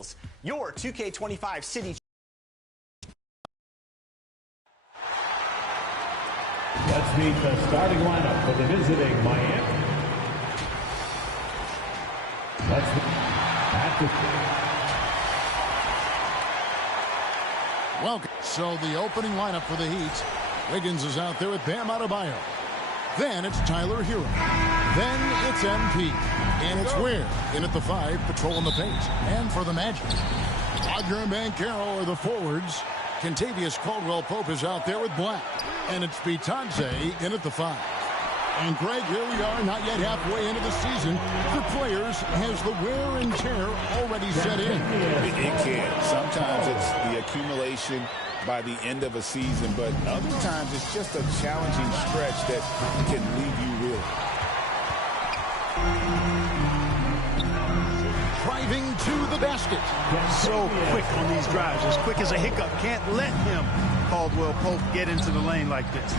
Eagles, your 2K25 City. Let's meet the starting lineup for the visiting Miami. Welcome. So the opening lineup for the Heat. Wiggins is out there with Bam Adebayo. Then it's Tyler Hero. Then it's MP. And it's Ware in at the 5, patrolling the paint. And for the Magic, Wagner and Banchero are the forwards. Kentavious Caldwell-Pope is out there with Black. And it's Bitadze in at the 5. And Greg, here we are, not yet halfway into the season. For players, has the wear and tear already set in? It can. Sometimes it's the accumulation by the end of a season, but other times it's just a challenging stretch that can leave you real. Driving to the basket. So quick on these drives, as quick as a hiccup. Can't let him, Caldwell-Pope, get into the lane like this.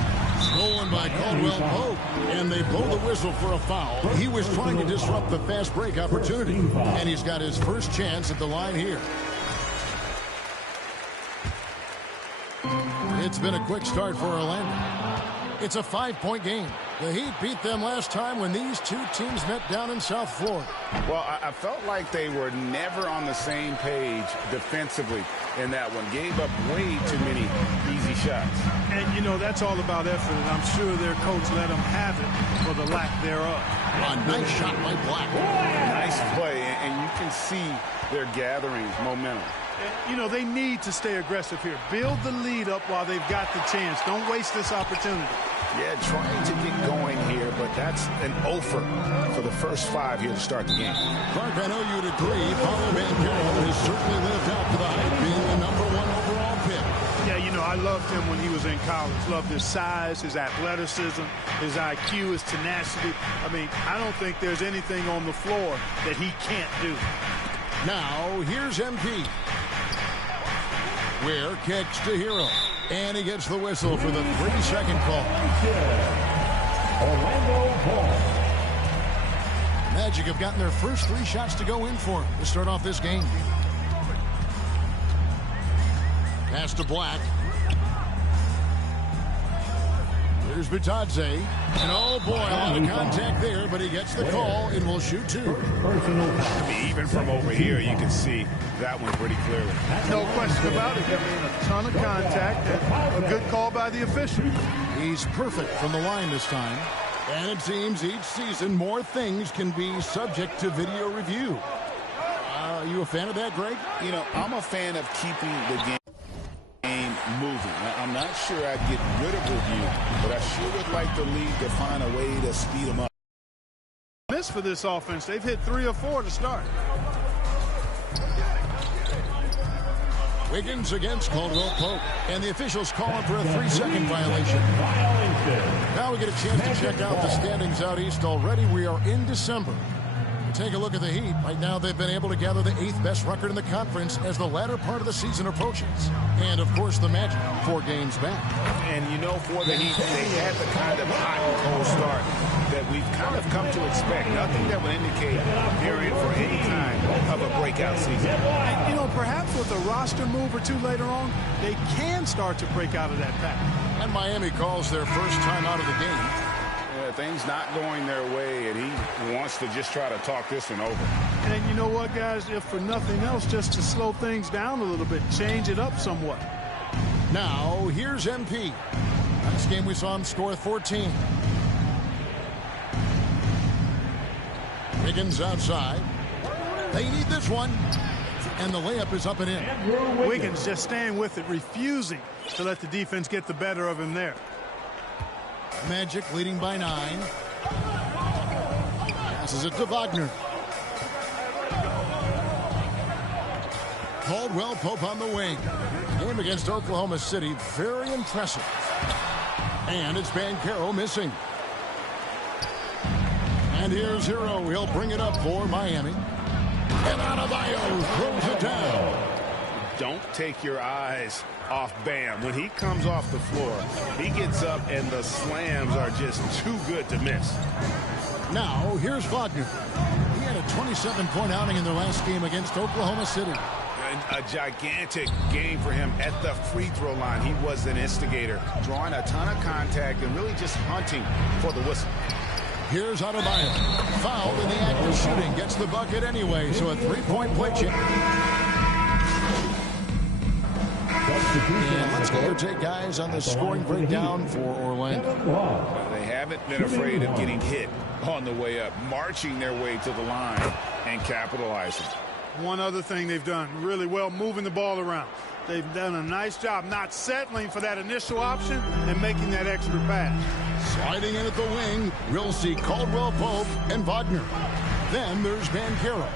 Stolen by Caldwell-Pope, and they blow the whistle for a foul. He was trying to disrupt the fast break opportunity, and he's got his first chance at the line here. It's been a quick start for Orlando. It's a 5-point game. The Heat beat them last time when these two teams met down in South Florida. Well, I felt like they were never on the same page defensively in that one. Gave up way too many easy shots. And, you know, that's all about effort, and I'm sure their coach let them have it for the lack thereof. A nice shot by Black. Nice play, and you can see they're gathering momentum. You know, they need to stay aggressive here. Build the lead up while they've got the chance. Don't waste this opportunity. Yeah, trying to get going here, but that's an offer for the first 5 here to start the game. Clark, I know you'd agree. Paolo Banchero has certainly lived up to the hype, being the #1 overall pick. Yeah, you know, I loved him when he was in college. Loved his size, his athleticism, his IQ, his tenacity. I mean, I don't think there's anything on the floor that he can't do. Now, here's MP. Ware kicks to Hero. And he gets the whistle for the 3-second call. Orlando Ball. Magic have gotten their first 3 shots to go in for him to start off this game. Pass to Black. Here's Bitadze. And oh boy, a lot of contact there, but he gets the call and will shoot 2. Even from over here, you can see that one pretty clearly. No question about it. I mean, a ton of contact and a good call by the official. He's perfect from the line this time. And it seems each season more things can be subject to video review. Are you a fan of that, Greg? You know, I'm a fan of keeping the game moving. I'm not sure I'd get rid of review, but I sure would like the league to find a way to speed them up. Miss for this offense. They've hit 3 or 4 to start. Wiggins against Caldwell-Pope, and the officials call him for a 3-second violation. Now we get a chance to check out the standings out east already. We are in December. Take a look at the Heat. Right now, they've been able to gather the 8th best record in the conference as the latter part of the season approaches. And, of course, the Magic, 4 games back. And, you know, for the Heat, they had the kind of hot and cold start that we've kind of come to expect. Nothing that would indicate a period for any kind of a breakout season. And, you know, perhaps with a roster move or 2 later on, they can start to break out of that pattern. And Miami calls their first time out of the game. Things not going their way, and he wants to just try to talk this one over. And you know what, guys? If for nothing else, just to slow things down a little bit, change it up somewhat. Now, here's MP. Last game we saw him score 14. Wiggins outside. They need this one. And the layup is up and in. Wiggins just staying with it, refusing to let the defense get the better of him there. Magic leading by 9. Passes it to Wagner. Caldwell-Pope on the wing. Game against Oklahoma City, very impressive. And it's Banchero missing. And here's Hero. He'll bring it up for Miami. And Adebayo throws it down. Don't take your eyes off Bam. When he comes off the floor, he gets up and the slams are just too good to miss. Now, here's Wagner. He had a 27-point outing in their last game against Oklahoma City. And a gigantic game for him at the free throw line. He was an instigator, drawing a ton of contact and really just hunting for the whistle. Here's Adebayo. Fouled in the act of shooting. Gets the bucket anyway, so a three-point play chip. And let's get your take, guys, on the scoring breakdown for Orlando. They haven't been afraid of getting hit on the way up, marching their way to the line and capitalizing. One other thing they've done really well, moving the ball around. They've done a nice job not settling for that initial option and making that extra pass. Sliding in at the wing, we'll see Caldwell Pope and Wagner. Then there's Banchero.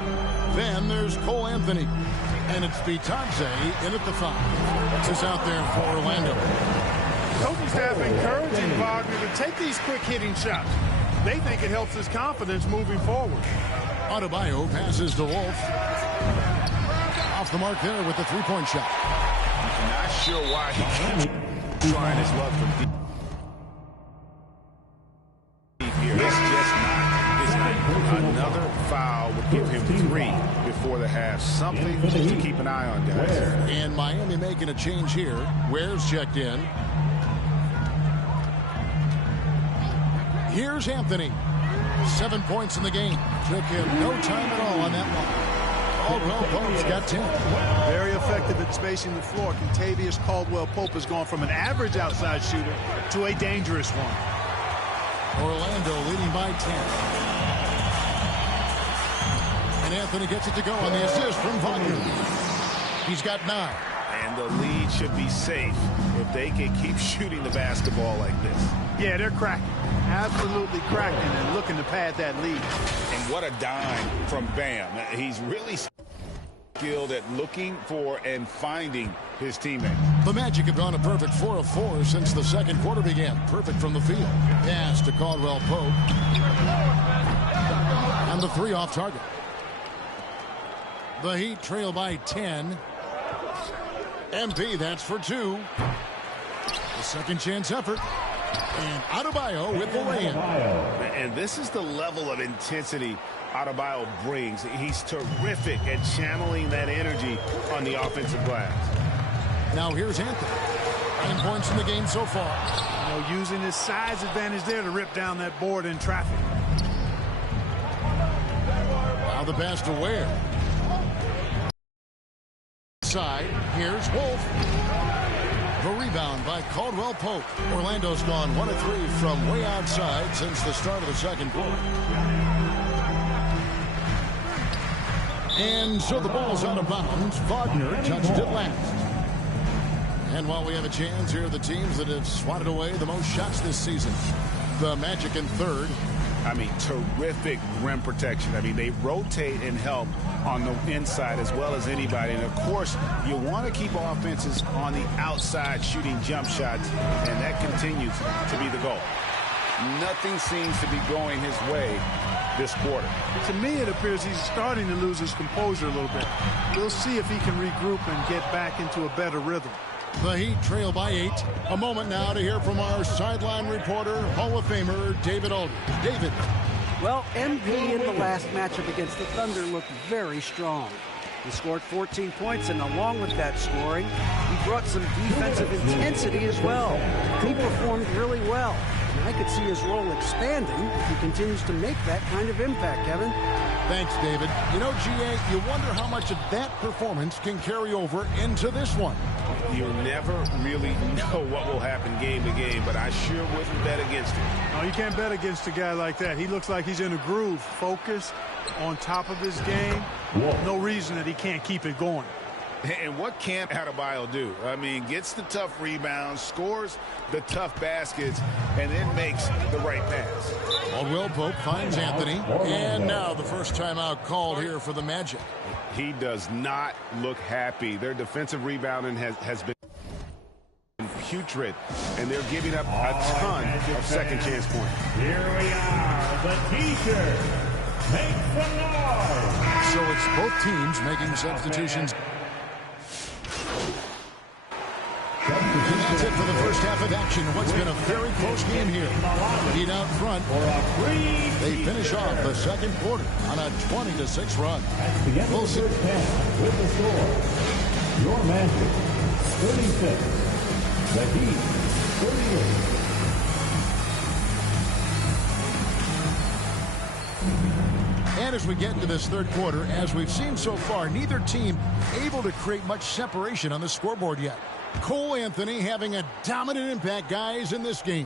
Then there's Cole Anthony. And it's Bitadze in at the 5. This out there for Orlando. Coaching staff encouraging Wagner to take these quick hitting shots. They think it helps his confidence moving forward. Adebayo passes to Wolf. Off the mark there with the three-point shot. Not sure why he keeps trying his luck from deep here. It's just not. Another foul would give him 3 before the half. Something to keep an eye on, guys. And Miami making a change here. Ware's checked in. Here's Anthony. 7 points in the game. Took him no time at all on that one. Caldwell-Pope's got 10. Very effective at spacing the floor. Contavious Caldwell-Pope has gone from an average outside shooter to a dangerous one. Orlando leading by 10. And Anthony gets it to go on the assist from Wagner. He's got 9. And the lead should be safe if they can keep shooting the basketball like this. Yeah, they're cracking. Absolutely cracking and looking to pad that lead. And what a dime from Bam. He's really skilled at looking for and finding his teammate. The Magic have gone a perfect 4 of 4 since the second quarter began. Perfect from the field. Pass to Caldwell Pope. And the 3 off target. The Heat trail by 10. MP, that's for 2. The second chance effort. And Adebayo with the lay-in. And this is the level of intensity Adebayo brings. He's terrific at channeling that energy on the offensive glass. Now here's Anthony. 9 points in the game so far. Using his size advantage there to rip down that board in traffic. Now the pass to Ware. Side. Here's Wolf. The rebound by Caldwell Pope. Orlando's gone 1 of 3 from way outside since the start of the second quarter. And so the ball's out of bounds. Wagner touched it last. And while we have a chance, here are the teams that have swatted away the most shots this season. The Magic in third. I mean, terrific rim protection. I mean, they rotate and help on the inside as well as anybody. And, of course, you want to keep offenses on the outside shooting jump shots, and that continues to be the goal. Nothing seems to be going his way this quarter. To me, it appears he's starting to lose his composure a little bit. We'll see if he can regroup and get back into a better rhythm. The Heat trail by 8. A moment now to hear from our sideline reporter, Hall of Famer David Aldridge. David. Well, MP in the last matchup against the Thunder looked very strong. He scored 14 points, and along with that scoring, he brought some defensive intensity as well. He performed really well. And I could see his role expanding if he continues to make that kind of impact, Kevin. Thanks, David. You know, GA, you wonder how much of that performance can carry over into this one. You never really know what will happen game to game, but I sure wouldn't bet against him. No, you can't bet against a guy like that. He looks like he's in a groove, focused, on top of his game. No reason that he can't keep it going. And what can't Adebayo do? I mean, gets the tough rebounds, scores the tough baskets, and then makes the right pass. Caldwell Pope finds Anthony. And now the first timeout called here for the Magic. He does not look happy. Their defensive rebounding has been putrid, and they're giving up a ton of second chance points. Here we are, the T-shirt. Make some noise. So it's both teams making substitutions. And that's it for the first half of action. What's been a very close game here. Heat out front. They finish off the second quarter on a 20-6 run. We'll see. With the score, your Magic 36, the Heat 38. And as we get into this third quarter, as we've seen so far, neither team able to create much separation on the scoreboard yet. Cole Anthony having a dominant impact, guys, in this game.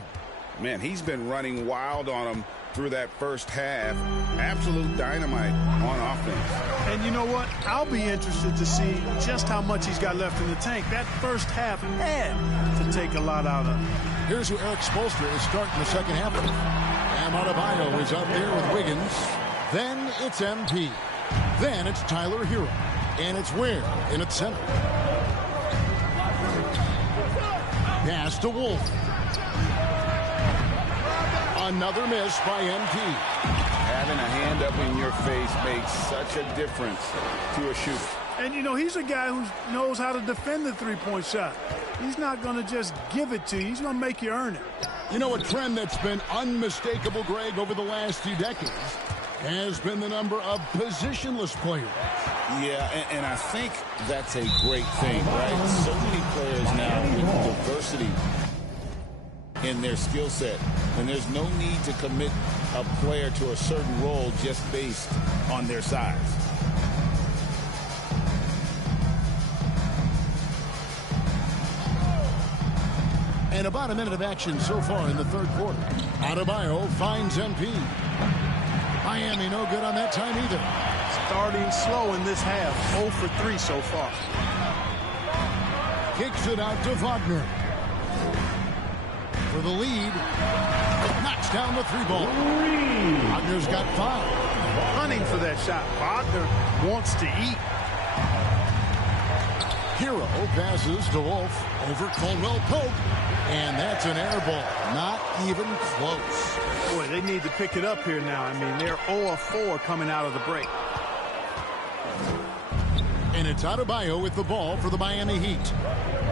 Man, he's been running wild on them through that first half. Absolute dynamite on offense. And you know what? I'll be interested to see just how much he's got left in the tank. That first half had to take a lot out of him. Here's who Eric Spoelstra is starting the second half with. Bam Adebayo is up there with Wiggins. Then it's MP. Then it's Tyler Hero. And it's Ware in its center. Pass to Wolf. Another miss by MP. Having a hand up in your face makes such a difference to a shooter. And, you know, he's a guy who knows how to defend the three-point shot. He's not going to just give it to you. He's going to make you earn it. You know, a trend that's been unmistakable, Greg, over the last few decades has been the number of positionless players. Yeah, and I think that's a great thing, right? So many players now with diversity in their skill set, and there's no need to commit a player to a certain role just based on their size. And about a minute of action so far in the third quarter. Adebayo finds MP. Miami no good on that time either. Starting slow in this half. 0 for 3 so far. Kicks it out to Wagner. For the lead. Knocks down the three ball. Wagner's got 5. Hunting for that shot. Wagner wants to eat. Hero passes to Wolf over Caldwell Pope. And that's an air ball. Not even close. Boy, they need to pick it up here now. I mean, they're 0 of 4 coming out of the break. And it's Adebayo with the ball for the Miami Heat.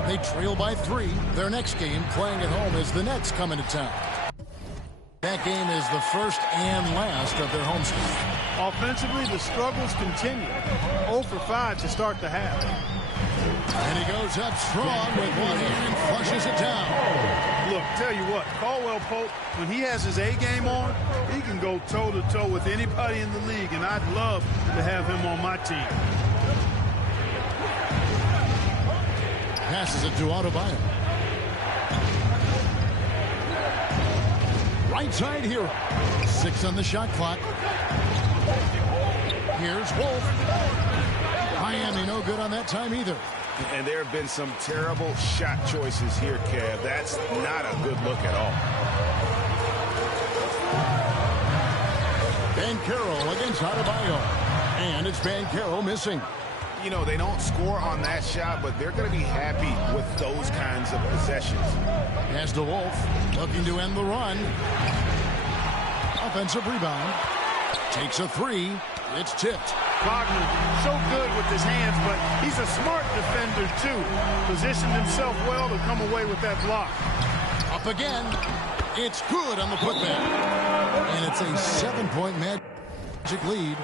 They trail by 3. Their next game playing at home as the Nets come into town. That game is the first and last of their homestand. Offensively, the struggles continue. 0 for 5 to start the half. And he goes up strong with one hand and flushes it down. Look, tell you what, Caldwell Pope, when he has his A game on, he can go toe-to-toe with anybody in the league, and I'd love to have him on my team. Passes it to Adebayo. Right side Hero. 6 on the shot clock. Here's Wolf. Miami no good on that time either. And there have been some terrible shot choices here, Kev. That's not a good look at all. Banchero against Adebayo. And it's Banchero missing. You know, they don't score on that shot, but they're going to be happy with those kinds of possessions. Pass to Wolf, looking to end the run. Offensive rebound. Takes a 3. It's tipped. Wagner, so good with his hands, but he's a smart defender, too. Positioned himself well to come away with that block. Up again. It's good on the putback. And it's a 7-point Magic lead.